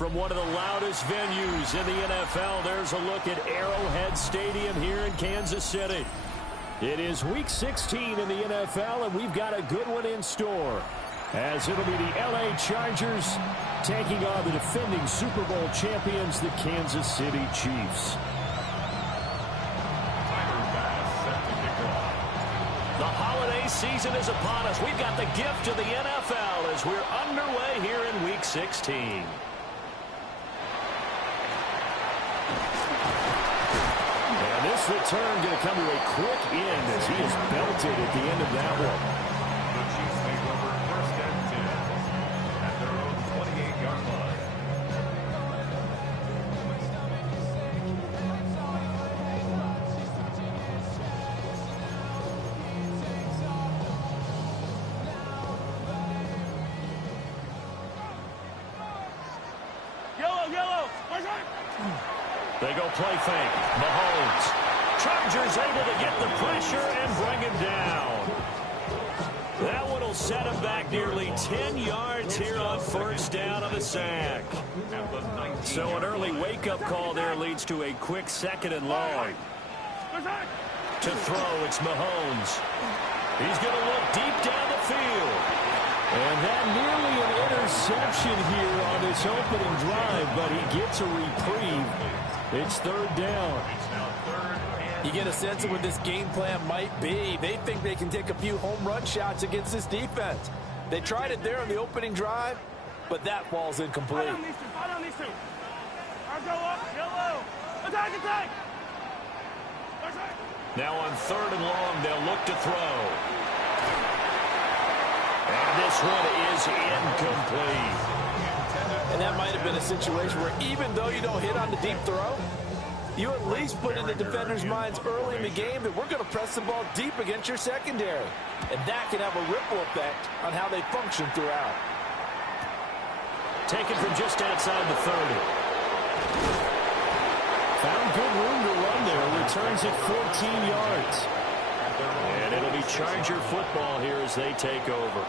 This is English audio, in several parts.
from one of the loudest venues in the NFL. There's a look at Arrowhead Stadium here in Kansas City. It is Week 16 in the NFL, and we've got a good one in store, as it'll be the L.A. Chargers taking on the defending Super Bowl champions, the Kansas City Chiefs. The holiday season is upon us. We've got the gift of the NFL as we're underway here in Week 16. And this return going to come to a quick end as he is belted at the end of that one. The Chiefs take over first and 10 at their own 28-yard line. They go play fake. Mahomes. Chargers able to get the pressure and bring him down. That one will set him back nearly 10 yards here on first down of the sack. So an early wake-up call there leads to a quick second and long. To throw, it's Mahomes. He's going to look deep down the field. And that nearly an interception here on this opening drive, but he gets a reprieve. It's third down. You get a sense of what this game plan might be. They think they can take a few home run shots against this defense. They tried it there on the opening drive, but that falls incomplete. I'll go up, yellow. Attack. Now on third and long, they'll look to throw. And this one is incomplete. And that might have been a situation where even though you don't hit on the deep throw, you at least put in the defenders' minds early in the game that we're going to press the ball deep against your secondary. And that can have a ripple effect on how they function throughout. Taken from just outside the 30. Found good room to run there. Returns at 14 yards. And it'll be Charger football here as they take over.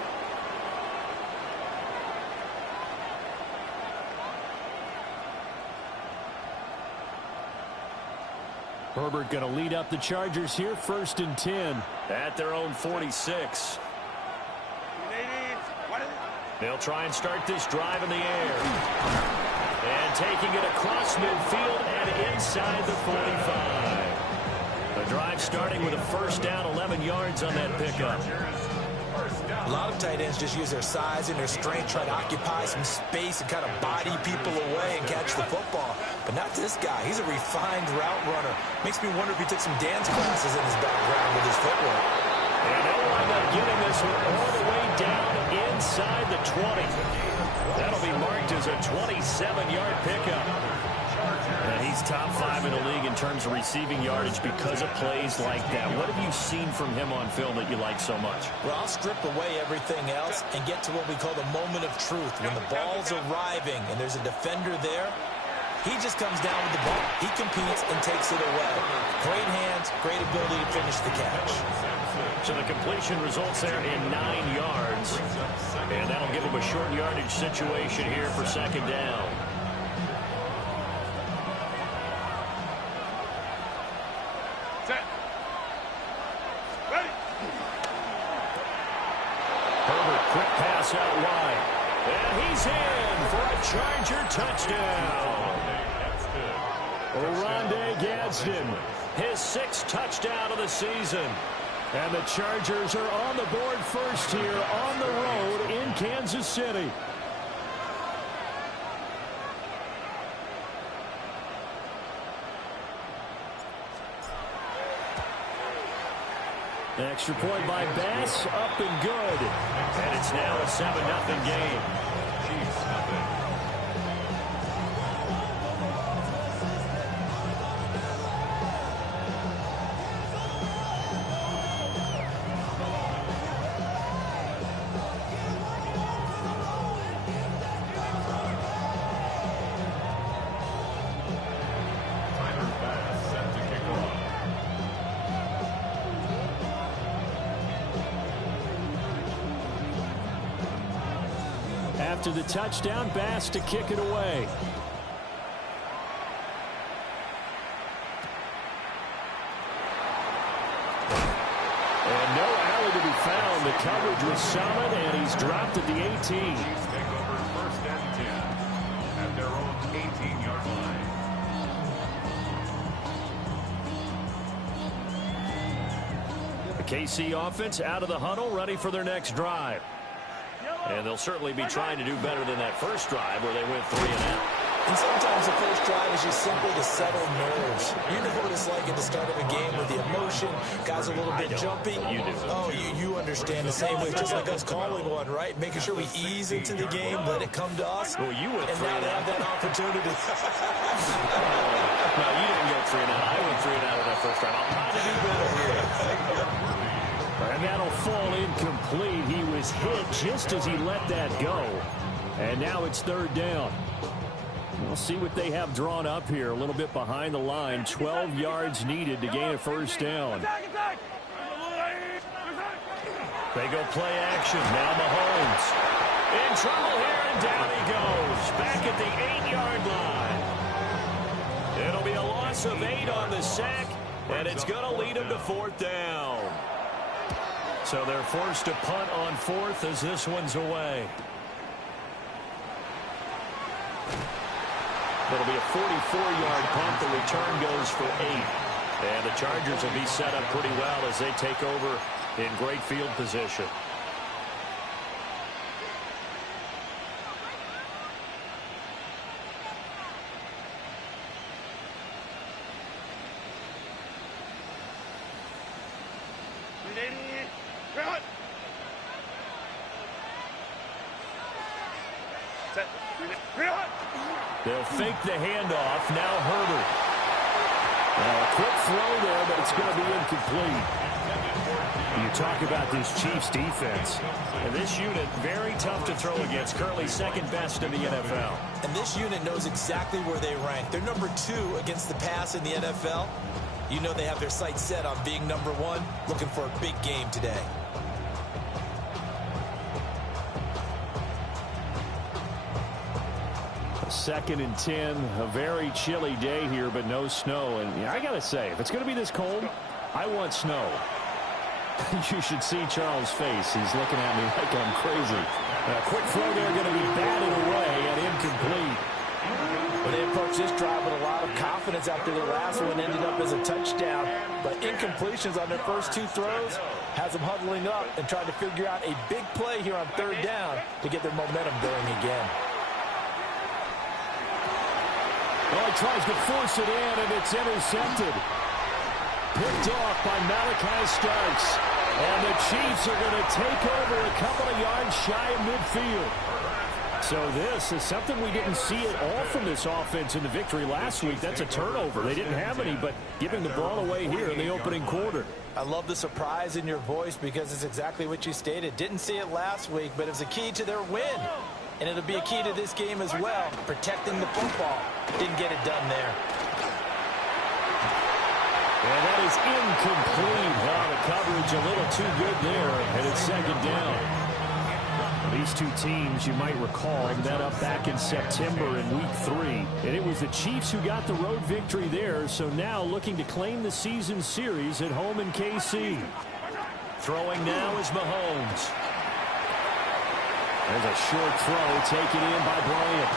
Herbert going to lead up the Chargers here, first and 10. At their own 46. They'll try and start this drive in the air. And taking it across midfield and inside the 45. The drive starting with a first down, 11 yards on that pickup. A lot of tight ends just use their size and their strength, try to occupy some space and kind of body people away and catch the football. But not this guy. He's a refined route runner. Makes me wonder if he took some dance classes in his background with his footwork. And they'll wind up getting this one all the way down inside the 20. That'll be marked as a 27-yard pickup. And he's top 5 in the league in terms of receiving yardage because of plays like that. What have you seen from him on film that you like so much? Well, I'll strip away everything else and get to what we call the moment of truth. When the ball's arriving and there's a defender there, he just comes down with the ball. He competes and takes it away. Great hands, great ability to finish the catch. So the completion results there in 9 yards. And that'll give him a short yardage situation here for second down. Set. Ready. Herbert, quick pass out wide. And he's in for a Charger touchdown. Oronde Gadsden, his 6th touchdown of the season. And the Chargers are on the board first here on the road in Kansas City. Extra point by Bass, up and good. And it's now a 7-0 game. Chiefs nothing. after the touchdown. Bass to kick it away. And no alley to be found. The coverage was solid, and he's dropped at the 18. Chiefs take over 1st and 10 at their own 18-yard line. The KC offense out of the huddle, ready for their next drive. And they'll certainly be trying to do better than that first drive where they went 3 and out. And sometimes the first drive is just simply to settle nerves. You know what it's like at the start of a game with the emotion, guys a little bit jumpy. You do. Oh, you understand the same way, just like us calling one, right? Making sure we ease into the game, let it come to us. Well, you went and 3 now and they out. have that opportunity. No, you didn't go 3 and out. I went 3 and out of that first drive. I'll try to do better here. And that'll fall incomplete. He was hit just as he let that go. And now it's 3rd down. We'll see what they have drawn up here. A little bit behind the line. 12 yards needed to gain a 1st down. They go play action. Now Mahomes. In trouble here, and down he goes. Back at the 8-yard line. It'll be a loss of 8 on the sack, and it's going to lead them to 4th down. So they're forced to punt on 4th as this one's away. It'll be a 44-yard punt. The return goes for 8. And the Chargers will be set up pretty well as they take over in great field position. They'll fake the handoff. Now Herbert. A quick throw there, but it's going to be incomplete. You talk about this Chiefs defense. And this unit, very tough to throw against. Currently 2nd best in the NFL. And this unit knows exactly where they rank. They're number 2 against the pass in the NFL. You know they have their sights set on being number 1, looking for a big game today. 2nd and 10. A very chilly day here, but no snow. And I got to say, if it's going to be this cold, I want snow. You should see Charles' face. He's looking at me like I'm crazy. A quick throw there, going to be batted away and incomplete. Well, they approached this drive with a lot of confidence after the last one ended up as a touchdown. But incompletions on their first 2 throws has them huddling up and trying to figure out a big play here on 3rd down to get their momentum going again. Oh, he tries to force it in, and it's intercepted. Picked off by Malachi Starks. And the Chiefs are going to take over a couple of yards shy of midfield. So this is something we didn't see at all from this offense in the victory last week. That's a turnover. They didn't have any, but giving the ball away here in the opening quarter. I love the surprise in your voice because it's exactly what you stated. Didn't see it last week, but it was a key to their win. And it'll be a key to this game as well, protecting the football. Didn't get it done there. And that is incomplete. Well, the coverage a little too good there, and it's 2nd down. These two teams, you might recall, met up back in September in Week 3. And it was the Chiefs who got the road victory there, so now looking to claim the season series at home in KC. Throwing now is Mahomes. There's a short throw taken in by Bryant.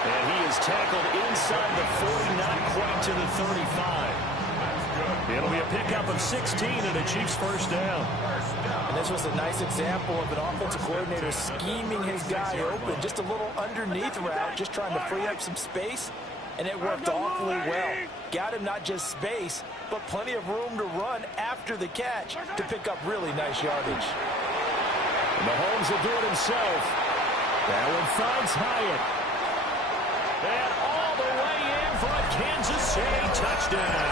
And he is tackled inside the 40, not quite to the 35. It'll be a pickup of 16 and a Chiefs 1st down. And this was a nice example of an offensive coordinator scheming his guy open. Just a little underneath route, just trying to free up some space. And it worked awfully well. Got him not just space, but plenty of room to run after the catch to pick up really nice yardage. Mahomes will do it himself. That one finds Hyatt. And all the way in for a Kansas City touchdown.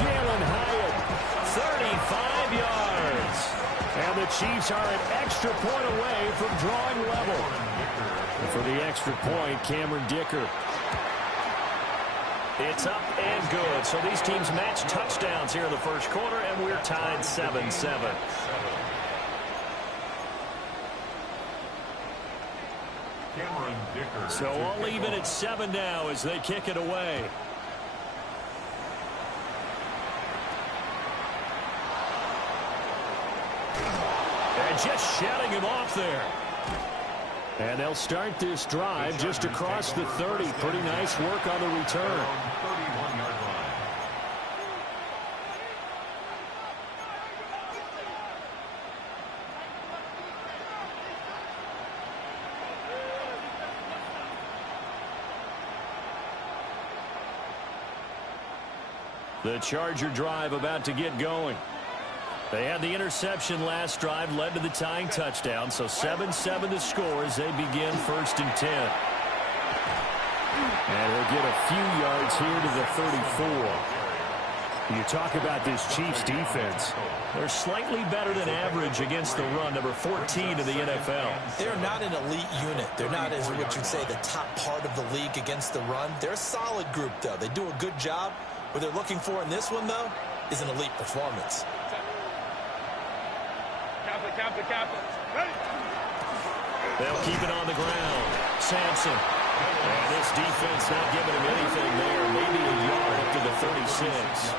Jalen Hyatt, 35 yards. And the Chiefs are an extra point away from drawing level. And for the extra point, Cameron Dicker. It's up and good. So these teams match touchdowns here in the first quarter, and we're tied 7-7. Cameron Dicker. So all even at 7 now as they kick it away. And just shutting him off there. And they'll start this drive just across the 30. Pretty nice work on the return. 31-yard line. The Charger drive about to get going. They had the interception last drive, led to the tying touchdown. So 7-7 the score as they begin 1st and 10. And he'll get a few yards here to the 34. You talk about this Chiefs defense. They're slightly better than average against the run, number 14 in the NFL. They're not an elite unit. They're not, as what you'd say, the top part of the league against the run. They're a solid group, though. They do a good job. What they're looking for in this one, though, is an elite performance. Captain. Ready. They'll keep it on the ground. Sampson. And this defense not giving him anything there. Maybe a yard up to the 36.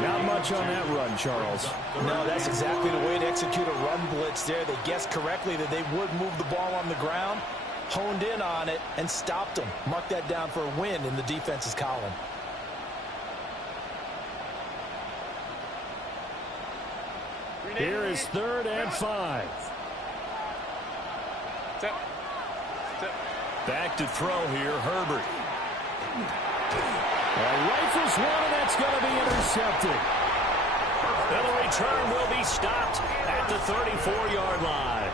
Not much on that run, Charles. No, that's exactly the way to execute a run blitz there. They guessed correctly that they would move the ball on the ground, honed in on it, and stopped them. Mark that down for a win in the defense's column. Here is 3rd and 5. Step. Back to throw here, Herbert. Rifles one, and that's going to be intercepted. And the return will be stopped at the 34-yard line.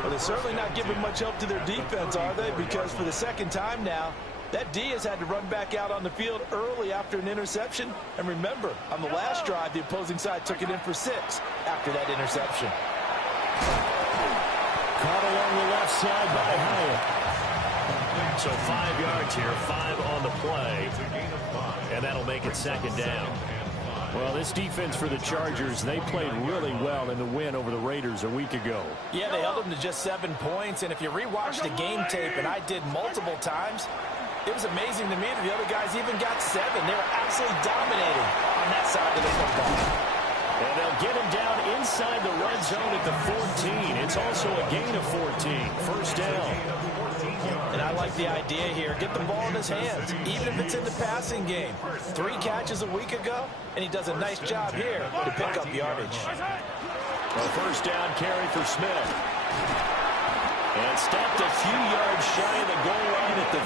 Well, they're certainly not giving much help to their defense, are they? Because for the second time now, that D has had to run back out on the field early after an interception. And remember, on the last drive, the opposing side took it in for 6 after that interception. Caught along the left side by Hyatt. So 5 yards here, 5 on the play. And that'll make it 2nd down. Well, this defense for the Chargers, they played really well in the win over the Raiders a week ago. Yeah, they held them to just 7 points. And if you rewatch the game tape, and I did multiple times, it was amazing to me that the other guys even got 7. They were absolutely dominating on that side of the football. And they'll get him down inside the red zone at the 14. It's also a gain of 14. 1st down. And I like the idea here. Get the ball in his hands, even if it's in the passing game. 3 catches a week ago, and he does a nice job here to pick up yardage. A 1st down carry for Smith. And stopped a few yards shy of the goal line at the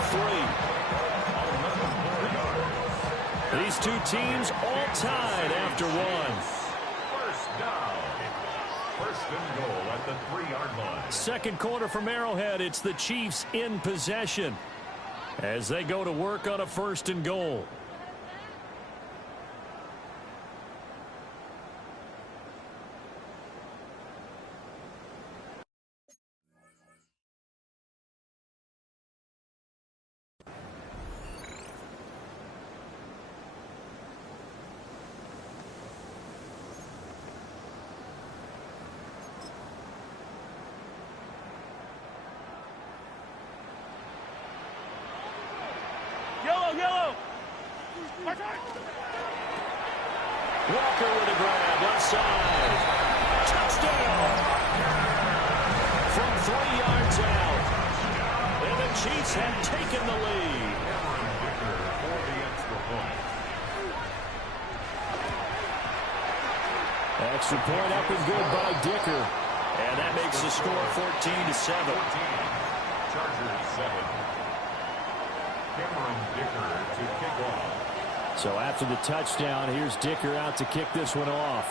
3. These two teams all tied after 1. 1st down. 1st and goal at the 3-yard line. 2nd quarter from Arrowhead. It's the Chiefs in possession as they go to work on a 1st and goal. Yellow. Walker with a grab, left side. Touchdown! From 3 yards out. And the Chiefs have taken the lead. For the extra point. Extra point up and good by Dicker. And that makes the score 14-7. Chargers 7. Cameron Dicker to kick off. So after the touchdown, here's Dicker out to kick this one off.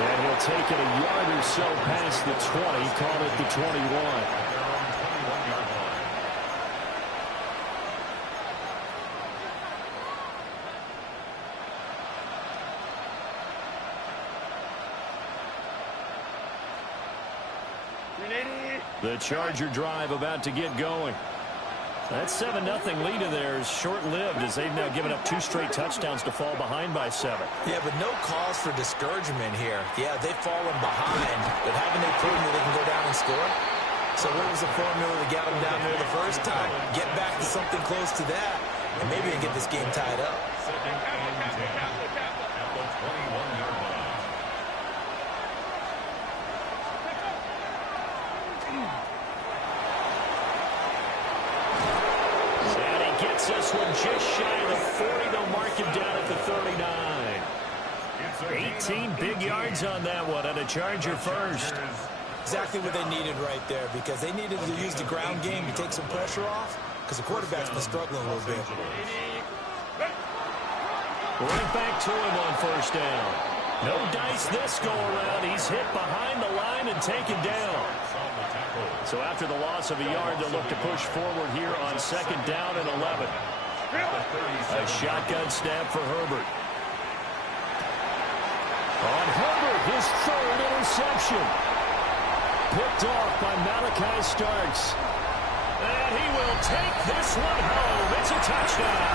And he'll take it a yard or so past the 20, call it the 21. The Charger drive about to get going. That 7-0 lead of theirs short-lived as they've now given up 2 straight touchdowns to fall behind by 7. Yeah, but no cause for discouragement here. Yeah, they've fallen behind, but haven't they proven that they can go down and score? So what was the formula that got them down there the first time? Get back to something close to that, and maybe they get this game tied up. Second and 10 at the 21-yard line. This one just shy of the 40. They'll mark him down at the 39. 18 big yards on that one, and a Charger first. Exactly what they needed right there, because they needed to use the ground game to take some pressure off, because the quarterback's been struggling a little bit. Right back to him on first down. No dice this go-around. He's hit behind the line and taken down. So after the loss of a yard, they'll look to push forward here on second down and 11. A shotgun snap for Herbert. On Herbert, his 3rd interception. Picked off by Malachi Starks. And he will take this one home. It's a touchdown.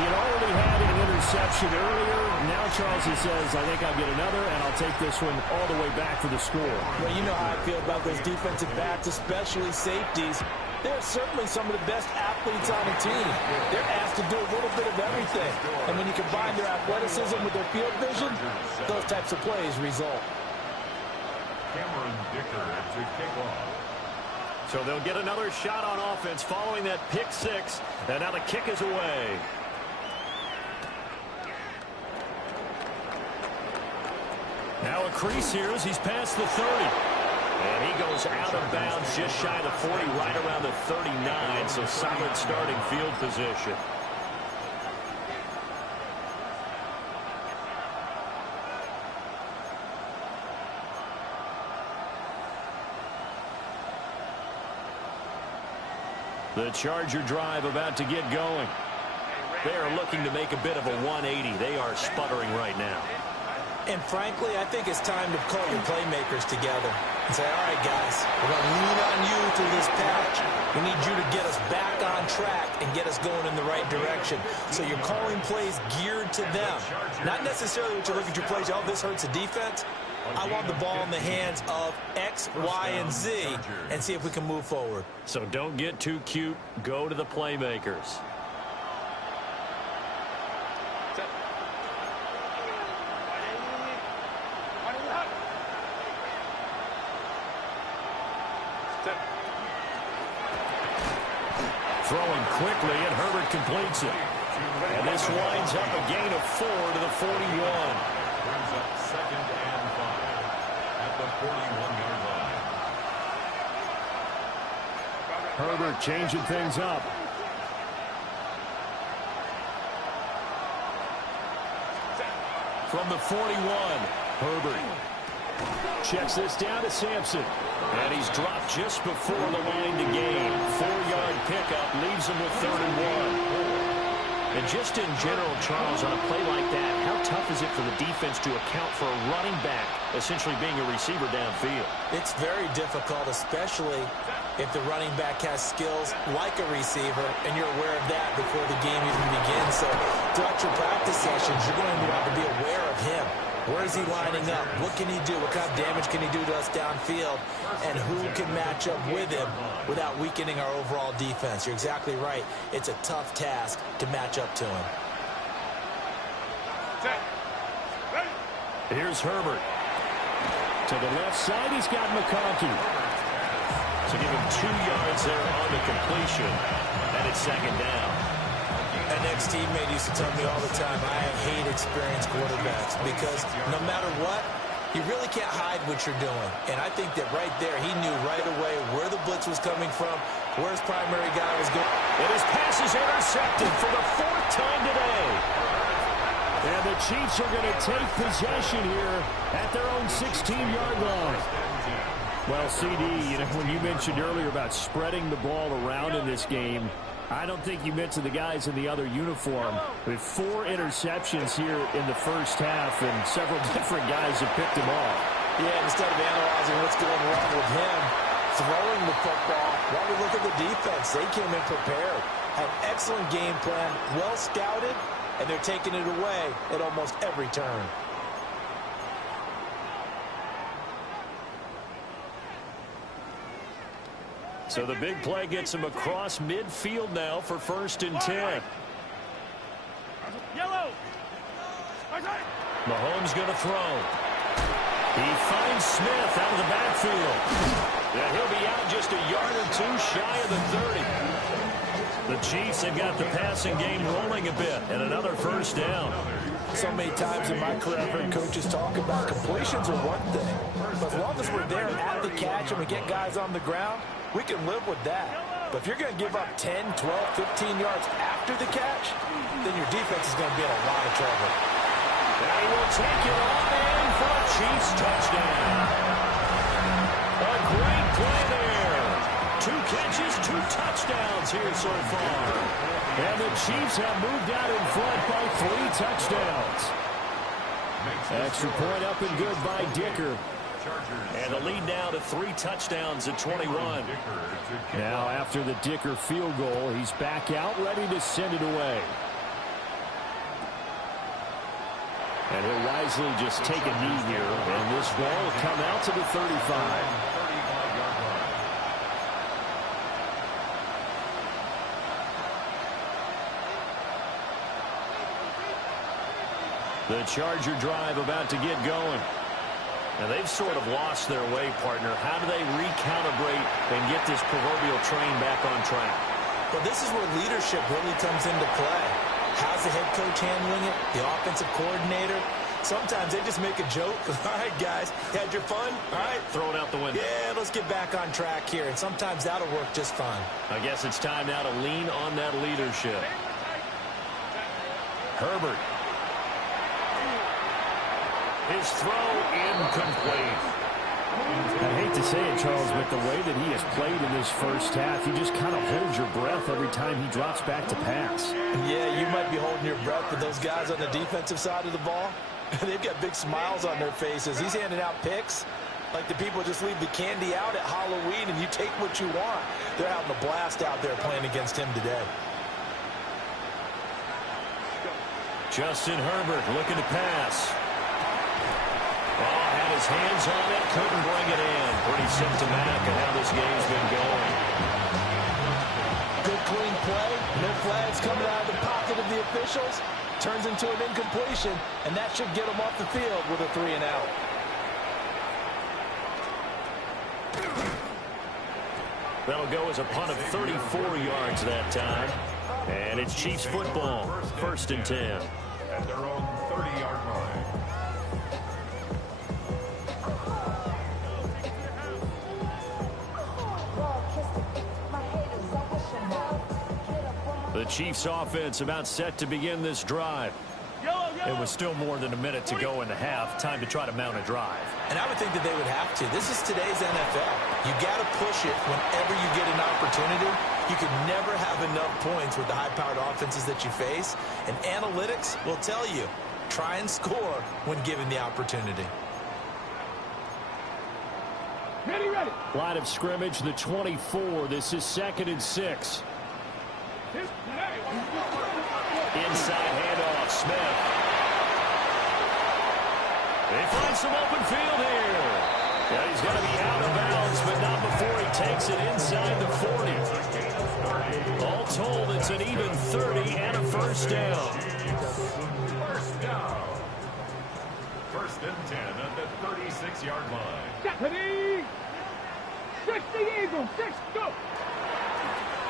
He had already had an interception earlier. Now Charles says, I think I'll get another, and I'll take this one all the way back for the score. Well, you know how I feel about those defensive backs, especially safeties. They're certainly some of the best athletes on the team. They're asked to do a little bit of everything. And when you combine their athleticism with their field vision, those types of plays result. Cameron Dicker to kick off. So they'll get another shot on offense following that pick 6. And now the kick is away. Now a crease here as he's past the 30. And he goes out of bounds just shy of the 40, right around the 39. So solid starting field position. The Charger drive about to get going. They are looking to make a bit of a 180. They are sputtering right now. And frankly, I think it's time to call your playmakers together and say, all right, guys, we're going to lean on you through this patch. We need you to get us back on track and get us going in the right direction. So you're calling plays geared to them. Not necessarily when you look at your plays, oh, this hurts the defense. I want the ball in the hands of X, Y, and Z and see if we can move forward. So don't get too cute. Go to the playmakers. Throwing quickly, and Herbert completes it. And this winds up a gain of 4 to the 41. Brings up second and 5 at the 41-yard line. Herbert changing things up. From the 41, Herbert checks this down to Sampson. And he's dropped just before the line to gain. 4-yard pickup leaves him with 3rd and 1. And just in general, Charles, on a play like that, how tough is it for the defense to account for a running back essentially being a receiver downfield? It's very difficult, especially if the running back has skills like a receiver, and you're aware of that before the game even begins. So throughout your practice sessions, you're going to have to be aware of him. Where is he lining up? What can he do? What kind of damage can he do to us downfield? And who can match up with him without weakening our overall defense? You're exactly right. It's a tough task to match up to him. Here's Herbert. To the left side, he's got McConkey. So give him 2 yards there on the completion. And it's second down. An ex-teammate used to tell me all the time, I hate experienced quarterbacks because no matter what, you really can't hide what you're doing. And I think that right there, he knew right away where the blitz was coming from, where his primary guy was going. And his pass is intercepted for the 4th time today. And the Chiefs are going to take possession here at their own 16-yard line. Well, CD, you know, when you mentioned earlier about spreading the ball around in this game, I don't think you mentioned the guys in the other uniform. With 4 interceptions here in the first half, and several different guys have picked him off. Yeah, instead of analyzing what's going wrong with him, throwing the football. While we look at the defense, they came in prepared. Had an excellent game plan, well scouted, and they're taking it away at almost every turn. So the big play gets him across midfield now for 1st and 10. Yellow. Mahomes going to throw. He finds Smith out of the backfield. And he'll be out just a yard or two shy of the 30. The Chiefs have got the passing game rolling a bit, and another 1st down. So many times in my career, I've heard coaches talk about completions are one thing. But as long as we're there at the catch and we get guys on the ground, we can live with that. But if you're going to give up 10, 12, 15 yards after the catch, then your defense is going to be in a lot of trouble. And he will take it on in for a Chiefs touchdown. A great play there. 2 catches, 2 touchdowns here so far. And the Chiefs have moved out in front by 3 touchdowns. Extra point up and good by Dicker. And the lead now to 3 touchdowns at 21. Now after the Dicker field goal, he's back out ready to send it away. And he'll wisely just take a knee here. And this ball will come out to the 35. The Charger drive about to get going. And they've sort of lost their way, partner. How do they recalibrate and get this proverbial train back on track? Well, this is where leadership really comes into play. How's the head coach handling it? The offensive coordinator? Sometimes they just make a joke. All right, guys, had your fun? All right. Throw it out the window. Yeah, let's get back on track here. And sometimes that'll work just fine. I guess it's time now to lean on that leadership. Herbert. His throw incomplete. I hate to say it, Charles, but the way that he has played in this first half, you just kind of hold your breath every time he drops back to pass. Yeah, you might be holding your breath, but those guys on the defensive side of the ball, they've got big smiles on their faces. He's handing out picks like the people just leave the candy out at Halloween and you take what you want. They're having a blast out there playing against him today. Justin Herbert looking to pass. Oh, had his hands on it, couldn't bring it in. Pretty symptomatic of how this game's been going. Good clean play. No flags coming out of the pocket of the officials. Turns into an incompletion, and that should get him off the field with a 3 and out. That'll go as a punt of 34 yards that time. And it's Chiefs football, 1st and 10. At their own 30-yard line. The Chiefs offense about set to begin this drive. It was still more than a minute to go in the half. Time to try to mount a drive. And I would think that they would have to. This is today's NFL. You got to push it whenever you get an opportunity. You can never have enough points with the high-powered offenses that you face. And analytics will tell you, try and score when given the opportunity. Ready, ready. Line of scrimmage, the 24. This is 2nd and 6. Inside handoff, Smith. They find some open field here. Yeah, he's got to be out of bounds, but not before he takes it inside the 40. All told, it's an even 30 and a 1st down. 1st down. 1st and 10 at the 36-yard line. Stephanie. 60 Eagles. 6, go.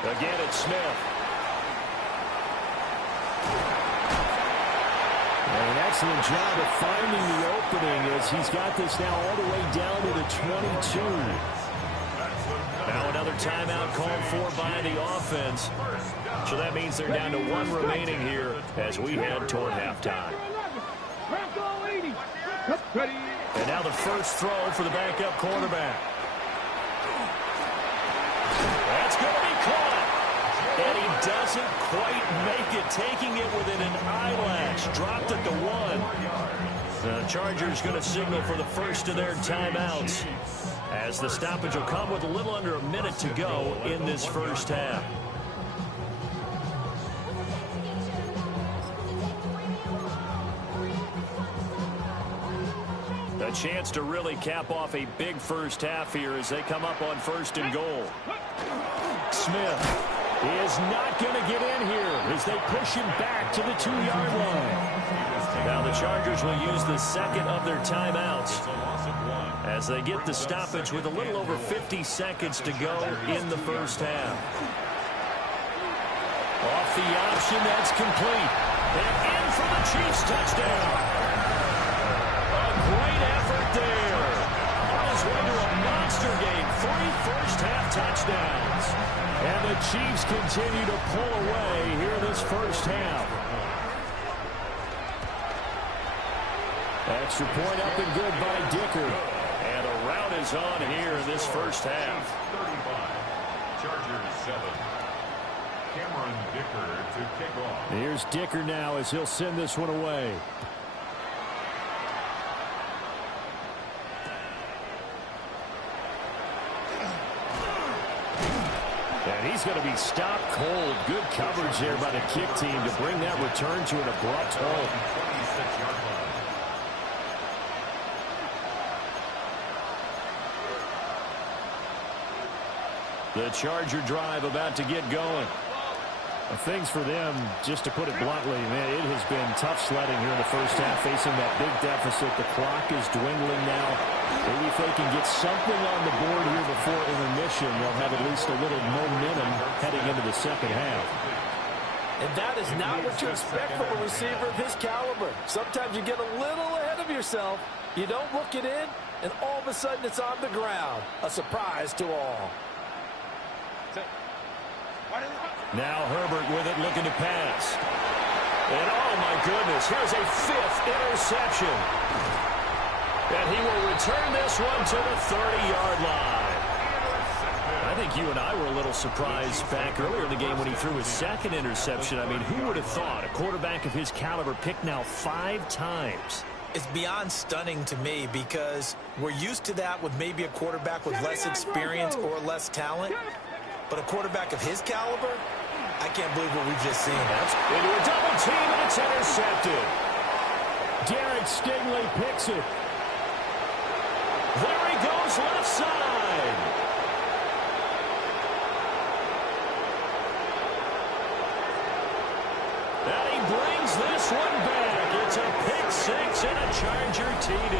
Again, it's Smith. An excellent job of finding the opening as he's got this now all the way down to the 22. Now another timeout called for by the offense. So that means they're down to 1 remaining here as we head toward halftime. And now the first throw for the backup quarterback. That's going to be caught. And he doesn't quite make it, taking it within an eyelash. Dropped at the 1. The Chargers going to signal for the first of their timeouts. as the stoppage will come with a little under a minute to go in this first half. A chance to really cap off a big first half here as they come up on 1st and goal. Smith is not going to get in here as they push him back to the 2-yard line. Now the Chargers will use the second of their timeouts as they get the stoppage with a little over 50 seconds to go in the first half. Off the option, that's complete. And in for the Chiefs touchdown. Great effort there. On his way to a monster game. 3 first-half touchdowns. And the Chiefs continue to pull away here in this first half. Extra point up and good by Dicker. And a rout is on here in this first half. 35. Chargers 7. Cameron Dicker to kick off. Here's Dicker now as he'll send this one away. And he's going to be stopped cold. Good coverage there by the kick team to bring that return to an abrupt halt. 26-yard line. The Charger drive about to get going. Things for them, just to put it bluntly, man, it has been tough sledding here in the first half, facing that big deficit. The clock is dwindling now. Maybe if they can get something on the board here before intermission, they'll have at least a little momentum heading into the second half. And that is not what you expect from a receiver of his caliber. Sometimes you get a little ahead of yourself. You don't look it in, and all of a sudden it's on the ground. A surprise to all. Now Herbert with it, looking to pass. And oh my goodness, here's a 5th interception. And he will return this one to the 30-yard line. I think you and I were a little surprised back earlier in the game when he threw his 2nd interception. I mean, who would have thought a quarterback of his caliber picked now 5 times? It's beyond stunning to me because we're used to that with maybe a quarterback with less experience or less talent. But a quarterback of his caliber, I can't believe what we've just seen. That's into a double team, and it's intercepted. Derek Stingley picks it. There he goes, left side. And he brings this one back. It's a pick 6 and a Charger TD.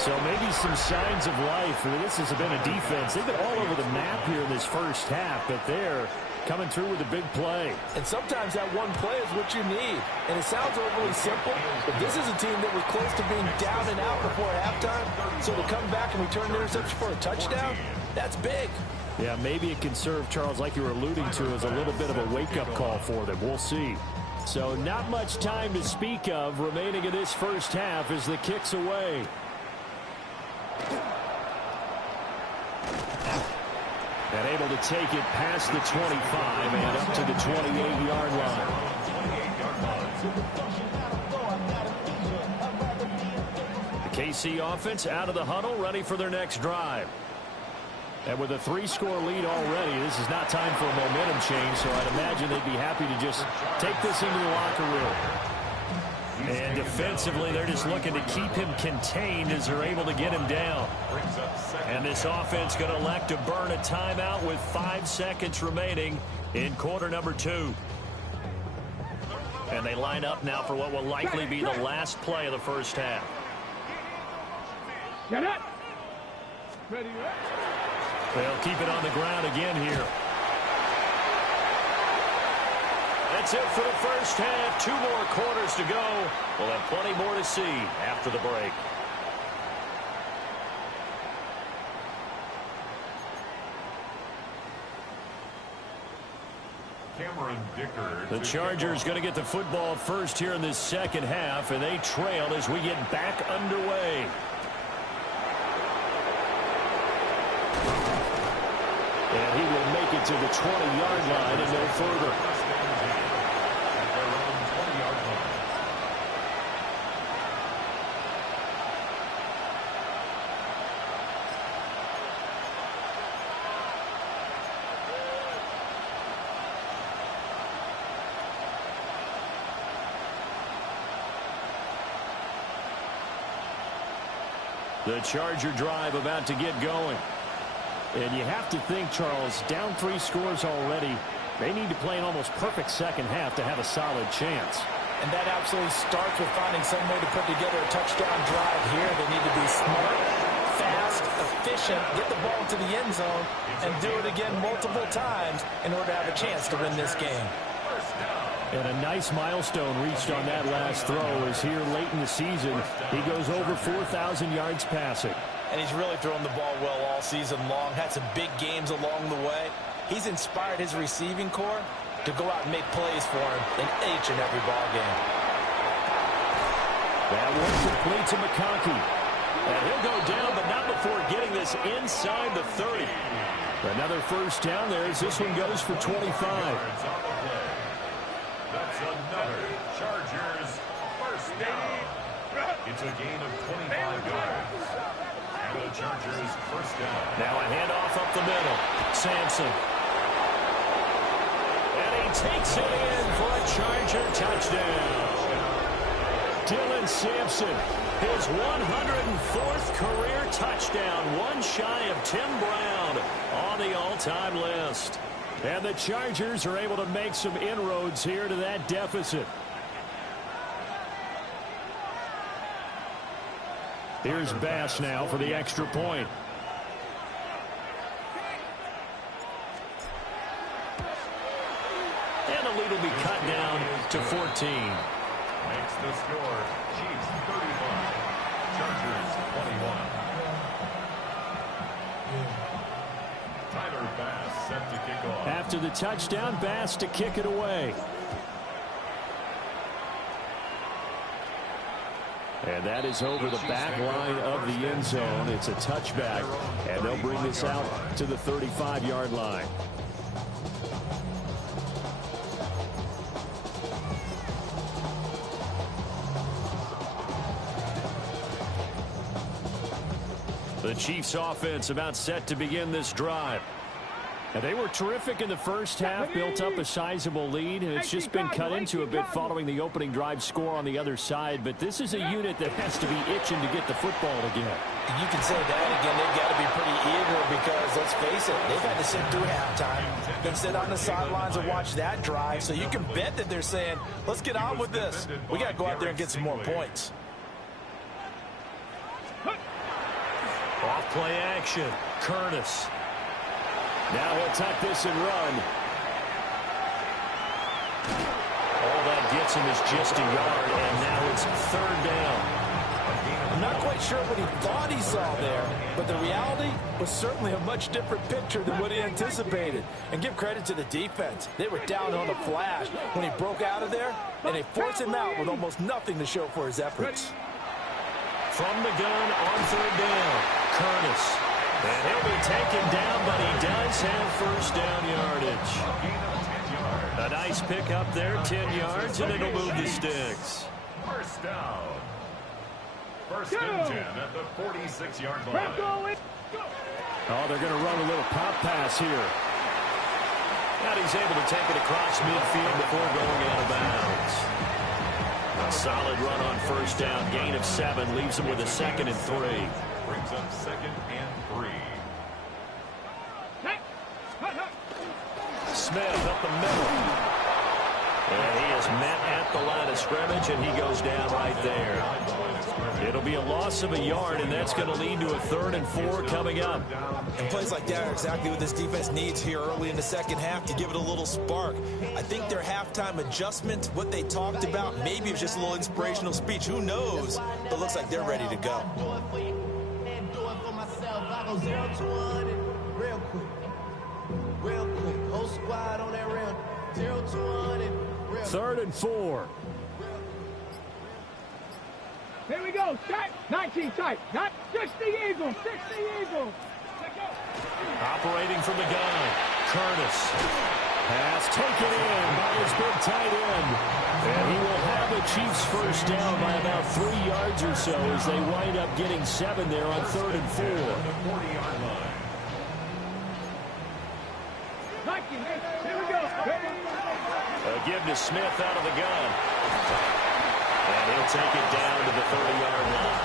So maybe some signs of life. I mean, this has been a defense. They've been all over the map here in this first half, but they're coming through with a big play. And sometimes that one play is what you need. And it sounds overly simple, but this is a team that was close to being down and out before halftime. So to come back and return an interception for a touchdown, that's big. Yeah, maybe it can serve, Charles, like you were alluding to, as a little bit of a wake-up call for them. We'll see. So not much time to speak of remaining in this first half as the kick's away. And able to take it past the 25 and up to the 28-yard line. The KC offense out of the huddle, ready for their next drive. And with a 3-score lead already, this is not time for a momentum change, so I'd imagine they'd be happy to just take this into the locker room. And defensively, they're just looking to keep him contained as they're able to get him down. And this offense going to elect to burn a timeout with 5 seconds remaining in quarter number 2. And they line up now for what will likely be the last play of the first half. Get it. Ready, They'll keep it on the ground again here. That's it for the first half. 2 more quarters to go. We'll have plenty more to see after the break. Cameron Dicker. The Chargers going to get the football first here in this second half, and they trail as we get back underway. And he will make it to the 20-yard line and no further. The Charger drive about to get going. And you have to think, Charles, down 3 scores already. They need to play an almost perfect second half to have a solid chance. And that absolutely starts with finding some way to put together a touchdown drive here. They need to be smart, fast, efficient, get the ball to the end zone, and do it again multiple times in order to have a chance to win this game. And a nice milestone reached on that last throw as here late in the season, he goes over 4,000 yards passing. And he's really thrown the ball well all season long, had some big games along the way. He's inspired his receiving corps to go out and make plays for him in each and every ball game. That one complete to McConkey. And he'll go down, but not before getting this inside the 30. Another first down there as this one goes for 25. That's another Chargers first down. It's a gain of 25 yards. And the Chargers first down. Now a handoff up the middle. Sampson. And he takes it in for a Charger touchdown. Dylan Sampson, his 104th career touchdown, one shy of Tim Brown on the all-time list. And the Chargers are able to make some inroads here to that deficit. Here's Bass now for the extra point. And the lead will be cut down to 14. Makes the score Chiefs 35, Chargers 21. Tyler Bass set to kick off. After the touchdown, Bass to kick it away. And that is over the back line of the end zone. It's a touchback, and they'll bring this out to the 35-yard line. The Chiefs offense about set to begin this drive. And they were terrific in the first half, built up a sizable lead, and it's just been cut into a bit following the opening drive score on the other side. But this is a unit that has to be itching to get the football again. You can say that again. They've got to be pretty eager because, let's face it, they've had to sit through halftime, then sit on the sidelines and watch that drive. So you can bet that they're saying, let's get on with this. We got to go out there and get some more points. Off play action. Curtis. Now he'll tuck this and run. All that gets him is just a yard, and now it's third down. I'm not quite sure what he thought he saw there, but the reality was certainly a much different picture than what he anticipated. And give credit to the defense. They were down on the flash when he broke out of there, and they forced him out with almost nothing to show for his efforts. From the gun on third down, Curtis. And he'll be taken down, but he does have first down yardage. A nice pickup there, 10 yards, and it'll move the sticks. First down. First and 10 at the 46-yard line. Oh, they're going to run a little pop pass here. And he's able to take it across midfield before going out of bounds. A solid run on first down, gain of 7, leaves him with a 2nd and 3. Brings up 2nd and 3. Smith up the middle. And he is met at the line of scrimmage, and he goes down right there. It'll be a loss of a yard, and that's going to lead to a 3rd and 4 coming up. And plays like that are exactly what this defense needs here early in the second half to give it a little spark. I think their halftime adjustment, what they talked about, maybe it was just a little inspirational speech. Who knows? But it looks like they're ready to go. Real quick, whole squad on that round. 0 to 100. 3rd and 4. Here we go. Start. 19 tight. Not 60 Eagles. 60 Eagles. Operating from the gun. Curtis. Pass taken in by his big tight end. And he will have the Chiefs first down by about 3 yards or so as they wind up getting 7 there on 3rd and 4. 40-yard line. Here we go. A give to Smith out of the gun. And he'll take it down to the 30-yard line.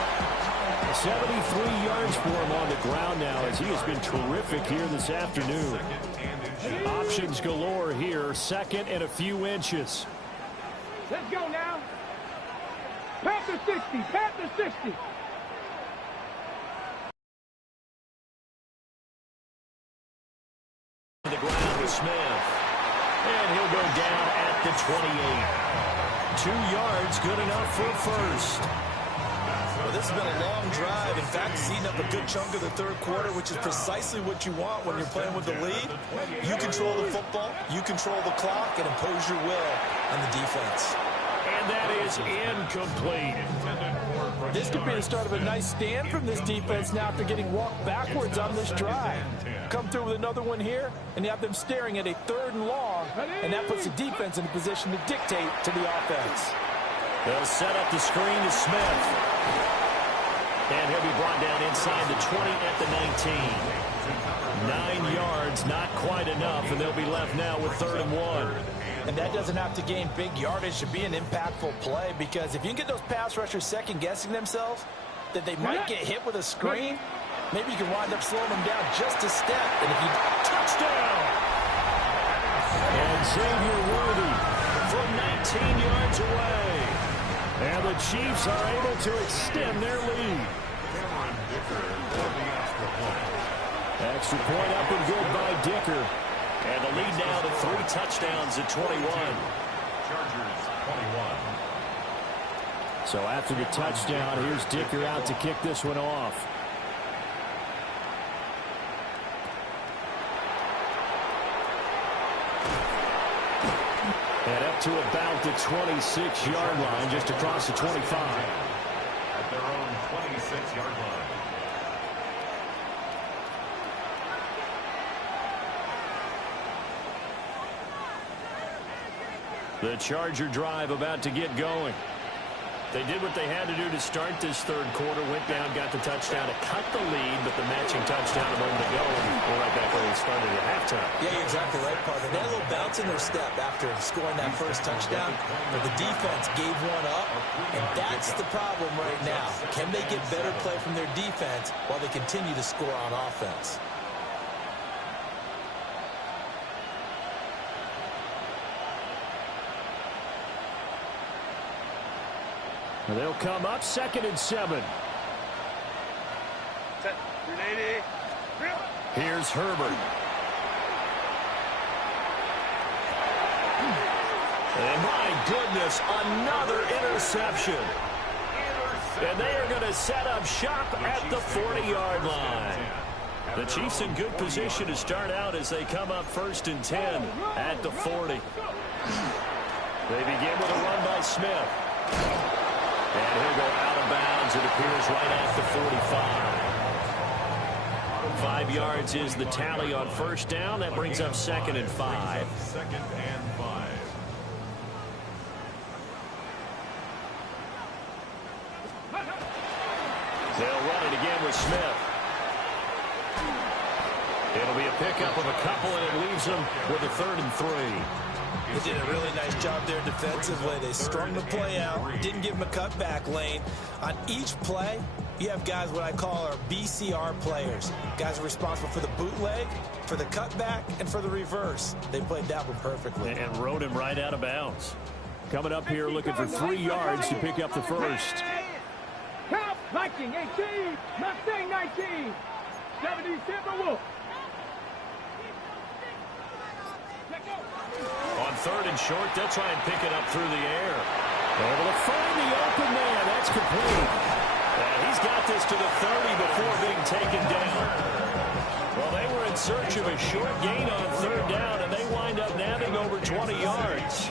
73 yards for him on the ground now as he has been terrific here this afternoon. Options galore here. Second and a few inches. Let's go now. Panther 60. Panther 60. The ground with Smith. And he'll go down at the 28. 2 yards, good enough for a first. Well, this has been a long drive. In fact, it's eaten up a good chunk of the third quarter, which is precisely what you want when you're playing with the lead. You control the football, you control the clock, and impose your will on the defense. And that is incomplete. This could be the start of a nice stand from this defense now after getting walked backwards on this drive. Come through with another one here, and you have them staring at a 3rd and long, and that puts the defense in a position to dictate to the offense. They'll set up the screen to Smith. And he'll be brought down inside the 20 at the 19. 9 yards, not quite enough, and they'll be left now with 3rd and 1. And that doesn't have to gain big yardage to be an impactful play, because if you can get those pass rushers second-guessing themselves, that they might get hit with a screen, maybe you can wind up slowing them down just a step. And if you touchdown! And Xavier Worthy from 19 yards away. And the Chiefs are able to extend their lead. Extra point up and good by Dicker. And the lead now to 3 touchdowns at 21. Chargers 21. So after the touchdown, here's Dicker out to kick this one off. And up to about the 26-yard line, just across the 25. At their own 26-yard line. The Charger drive about to get going. They did what they had to do to start this third quarter. Went down, got the touchdown to cut the lead, but the matching touchdown a moment ago, and we're right back where we started at halftime. Yeah, you're exactly right, partner. They had a little bounce in their step after scoring that first touchdown, but the defense gave one up, and that's the problem right now. Can they get better play from their defense while they continue to score on offense? They'll come up 2nd and 7. Here's Herbert. And my goodness, another interception. And they are going to set up shop at the 40-yard line. The Chiefs in good position to start out as they come up 1st and 10 at the 40. They begin with a run by Smith. And he'll go out of bounds, it appears, right at the 45. 5 yards is the tally on 1st down. That brings up 2nd and 5. 2nd and 5. They'll run it again with Smith. It'll be a pickup of a couple, and it leaves them with a 3rd and 3. They did a really nice job there defensively. They strung the play out, didn't give them a cutback lane. On each play, you have guys what I call our BCR players. Guys are responsible for the bootleg, for the cutback, and for the reverse. They played that one perfectly. And rode him right out of bounds. Coming up here looking for 3 yards to pick up the first. Count, Viking 18, Mustang 19, 77 Wolf. On 3rd and short, they'll try and pick it up through the air. Able to find the open man. That's complete. And he's got this to the 30 before being taken down. Well, they were in search of a short gain on 3rd down, and they wind up nabbing over 20 yards.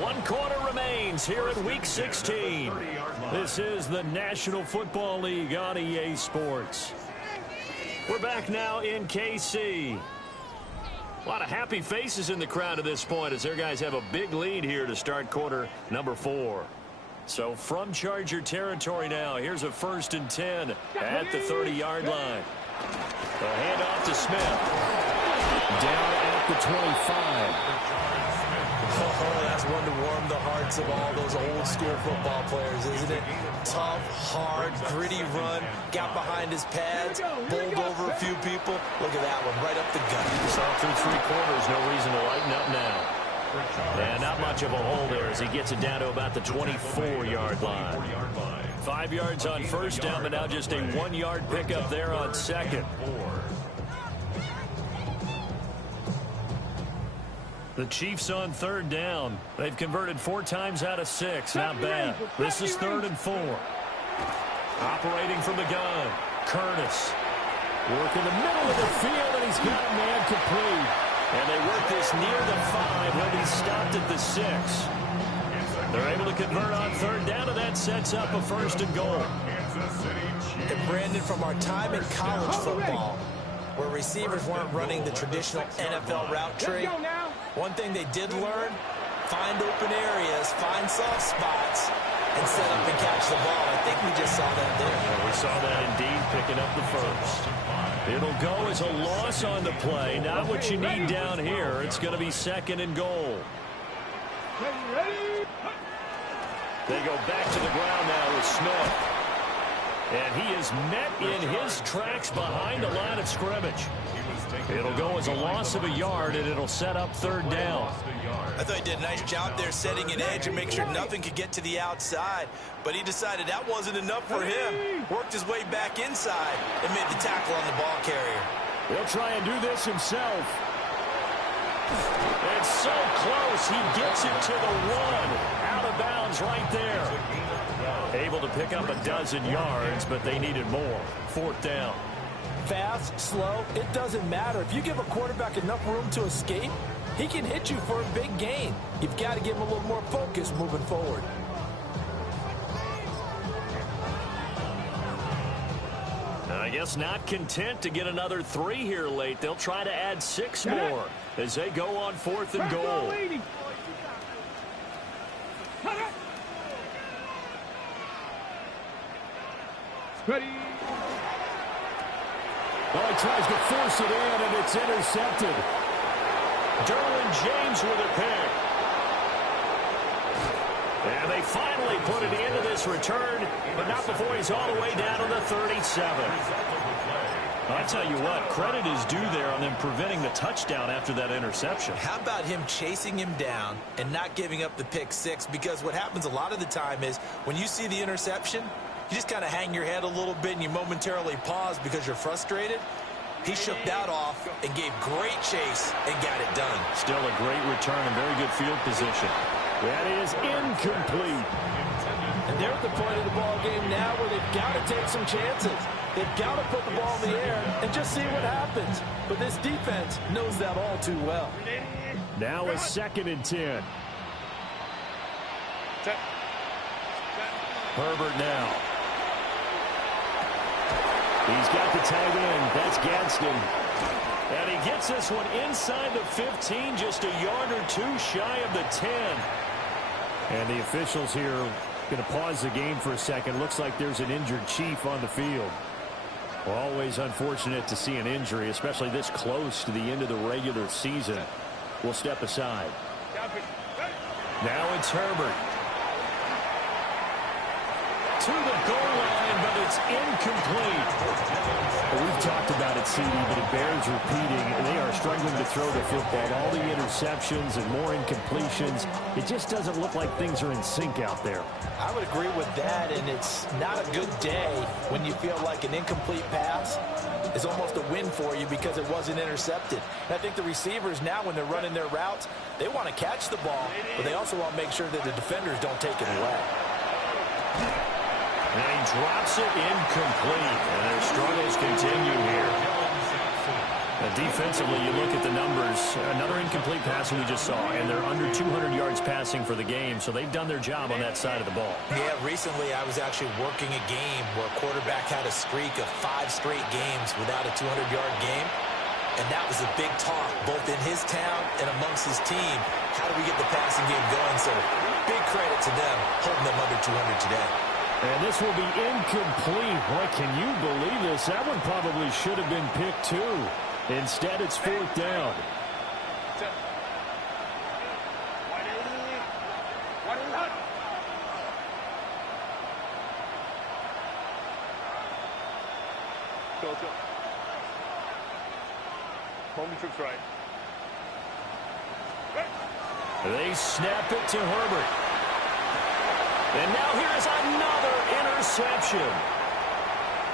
1 quarter remains here in Week 16. This is the National Football League on EA Sports. We're back now in KC. A lot of happy faces in the crowd at this point as their guys have a big lead here to start quarter number 4. So from Charger territory now, here's a 1st and 10 at the 30-yard line. The handoff to Smith. Down at the 25. Oh, that's That's one to warm the hearts of all those old school football players, isn't it? Tough, hard, gritty run, got behind his pads, bowled over a few people. Look at that one, right up the gut. Saw through 3 quarters, no reason to lighten up now. And not much of a hole there as he gets it down to about the 24-yard line. 5 yards on first down, but now just a 1-yard pickup there on second. The Chiefs on third down. They've converted 4 times out of 6. Not bad. This is 3rd and 4. Operating from the gun. Curtis. Work in the middle of the field, and he's got a man complete. And they work this near the 5. He'll be stopped at the 6. They're able to convert on third down, and that sets up a 1st and goal. And Brandon, from our time in college football, where receivers weren't running the traditional NFL route tree, one thing they did learn, find open areas, find soft spots, and set up and catch the ball. I think we just saw that there. Well, we saw that indeed, picking up the 1st. It'll go as a loss on the play. Not what you need down here. It's going to be 2nd and goal. They go back to the ground now with Smith. And he is met in his tracks behind the line of scrimmage. It'll go as a loss of a yard, and it'll set up 3rd down. I thought he did a nice job there setting an edge and make sure nothing could get to the outside. But he decided that wasn't enough for him. Worked his way back inside and made the tackle on the ball carrier. He'll try and do this himself. It's so close. He gets it to the 1. Out of bounds right there. Able to pick up a dozen yards, but they needed more. 4th down. Fast, slow, it doesn't matter. If you give a quarterback enough room to escape, he can hit you for a big gain. You've got to give him a little more focus moving forward. I guess not content to get another 3 here late. They'll try to add 6 more as they go on 4th and goal. Ready. Well, he tries to force it in, and it's intercepted. Derwin James with a pick. And they finally put it into this return, but not before he's all the way down to the 37. I tell you what, credit is due there on them preventing the touchdown after that interception. How about him chasing him down and not giving up the pick 6? Because what happens a lot of the time is when you see the interception, you just kind of hang your head a little bit and you momentarily pause because you're frustrated. He shook that off and gave great chase and got it done. Still a great return and very good field position. That is incomplete. And they're at the point of the ball game now where they've got to take some chances. They've got to put the ball in the air and just see what happens. But this defense knows that all too well. Now a 2nd and 10. Herbert now. He's got the tight end. That's Gadsden. And he gets this one inside the 15, just a yard or 2 shy of the 10. And the officials here going to pause the game for a second. Looks like there's an injured Chief on the field. Well, always unfortunate to see an injury, especially this close to the end of the regular season. We'll step aside. Now it's Herbert. To the goal line, but it's incomplete. Well, we've talked about it, CD, but it bears repeating. They are struggling to throw the football. All the interceptions and more incompletions. It just doesn't look like things are in sync out there. I would agree with that, and it's not a good day when you feel like an incomplete pass is almost a win for you because it wasn't intercepted. And I think the receivers now, when they're running their routes, they want to catch the ball, but they also want to make sure that the defenders don't take it away. And he drops it incomplete. And their struggles continue here. Defensively, you look at the numbers. Another incomplete pass we just saw. And they're under 200 yards passing for the game. So they've done their job on that side of the ball. Yeah, recently I was actually working a game where a quarterback had a streak of 5 straight games without a 200-yard game. And that was a big talk, both in his town and amongst his team. How do we get the passing game going? So big credit to them holding them under 200 today. And this will be incomplete. Boy, can you believe this? That one probably should have been picked too. Instead, it's 4th down. Home trips right. They snap it to Herbert. And now here's another interception.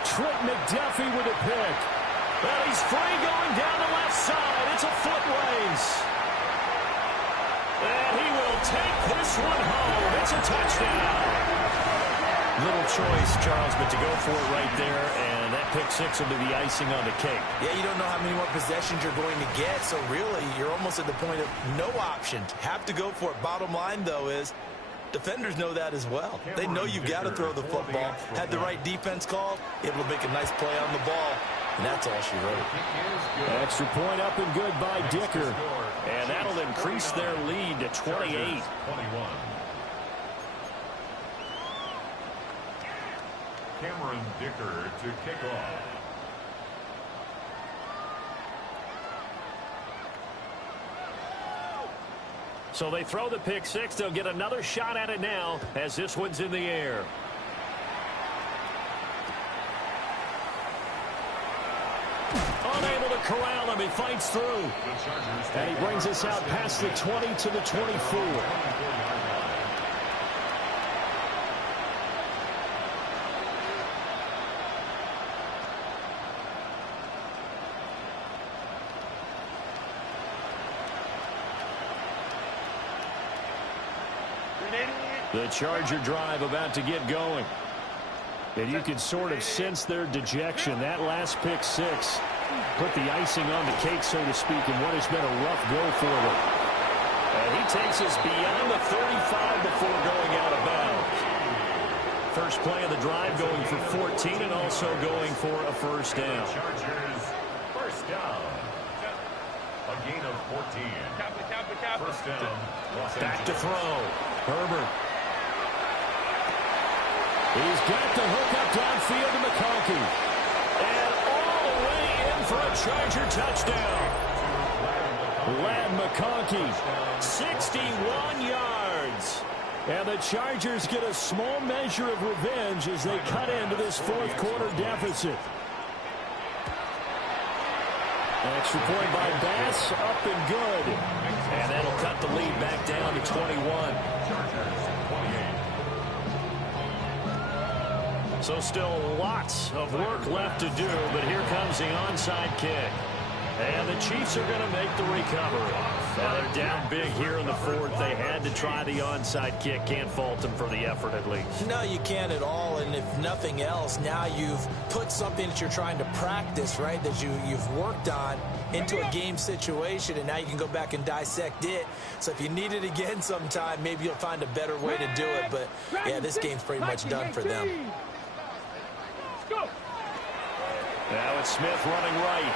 Trent McDuffie with a pick. Well, he's free going down the left side. It's a foot race. And he will take this one home. It's a touchdown. Little choice, Charles, but to go for it right there, and that pick six will be the icing on the cake. Yeah, you don't know how many more possessions you're going to get, so really you're almost at the point of no option. Have to go for it. Bottom line, though, is defenders know that as well. They know you've got to throw the football. Had the right defense called, able to make a nice play on the ball, and that's all she wrote. Extra point up and good by Dicker. And that'll increase their lead to 28. 21. Cameron Dicker to kick off. So they throw the pick six. They'll get another shot at it now as this one's in the air. Unable to corral him. He fights through. And he brings us out past the 20 to the 24. The Charger drive about to get going. And you can sort of sense their dejection. That last pick six put the icing on the cake, so to speak, in what has been a rough go for them. And he takes us beyond the 35 before going out of bounds. First play of the drive going for 14 and also going for a first down. Chargers first down. A gain of 14. First down. Back to throw. Herbert. He's got the hook up downfield to McConkey. And all the way in for a Charger touchdown. Ladd McConkey. 61 yards. And the Chargers get a small measure of revenge as they cut into this fourth quarter deficit. Extra point by Bass, up and good. And that'll cut the lead back down to 21. So still lots of work left to do, but here comes the onside kick. And the Chiefs are going to make the recovery. Now they're down big here in the fourth. They had to try the onside kick. Can't fault them for the effort at least. No, you can't at all, and if nothing else, now you've put something that you're trying to practice, right, that you've worked on into a game situation, and now you can go back and dissect it. So if you need it again sometime, maybe you'll find a better way to do it. But, yeah, this game's pretty much done for them. Now it's Smith running right.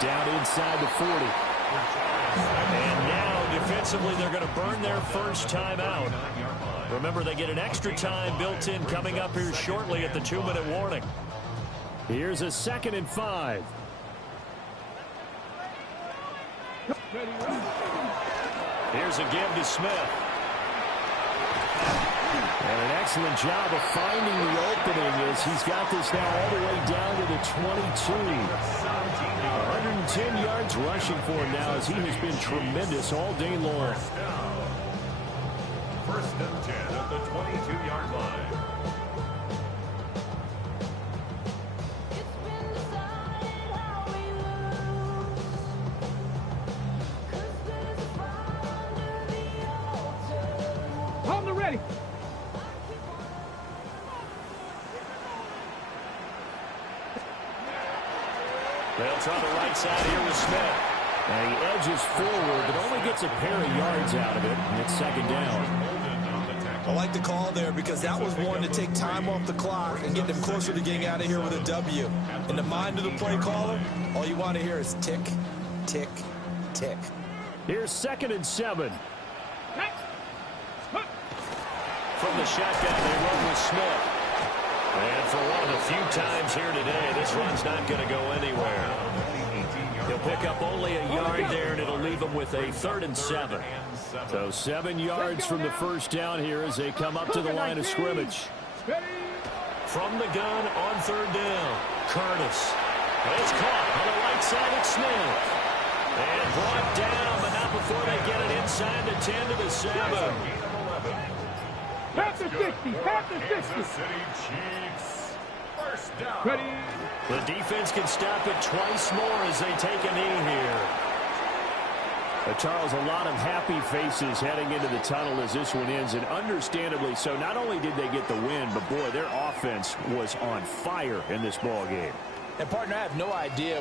Down inside the 40. And now defensively they're going to burn their first time out. Remember, they get an extra time built in coming up here shortly at the 2-minute warning. Here's a 2nd and 5. Here's a give to Smith. And an excellent job of finding the opening as he's got this now all the way down to the 22. 110 yards rushing for him now as he has been tremendous all day long. First and 10 at the 22-yard line. Hold the ready. They'll try the right side here with Smith. And he edges forward, but only gets a pair of yards out of it, and it's 2nd down. I like the call there because that was one to take time off the clock and get them closer to getting out of here with a W. In the mind of the play caller, all you want to hear is tick, tick, tick. Here's 2nd and 7. From the shotgun, they run with Smith. And for one of the few times here today, this run's not going to go anywhere. He'll pick up only a yard there, and it'll leave him with a 3rd and 7. So 7 yards from the first down here as they come up to the line of scrimmage. From the gun on 3rd down, Curtis. It's caught on the right side of Smith. And brought down, but not before they get it inside the 10 to the 7. Pass the 60. Pass the 60. Kansas City Chiefs. First down. Ready. The defense can stop it twice more as they take a knee here. Charles, a lot of happy faces heading into the tunnel as this one ends, and understandably so. Not only did they get the win, but boy, their offense was on fire in this ball game. And partner, I have no idea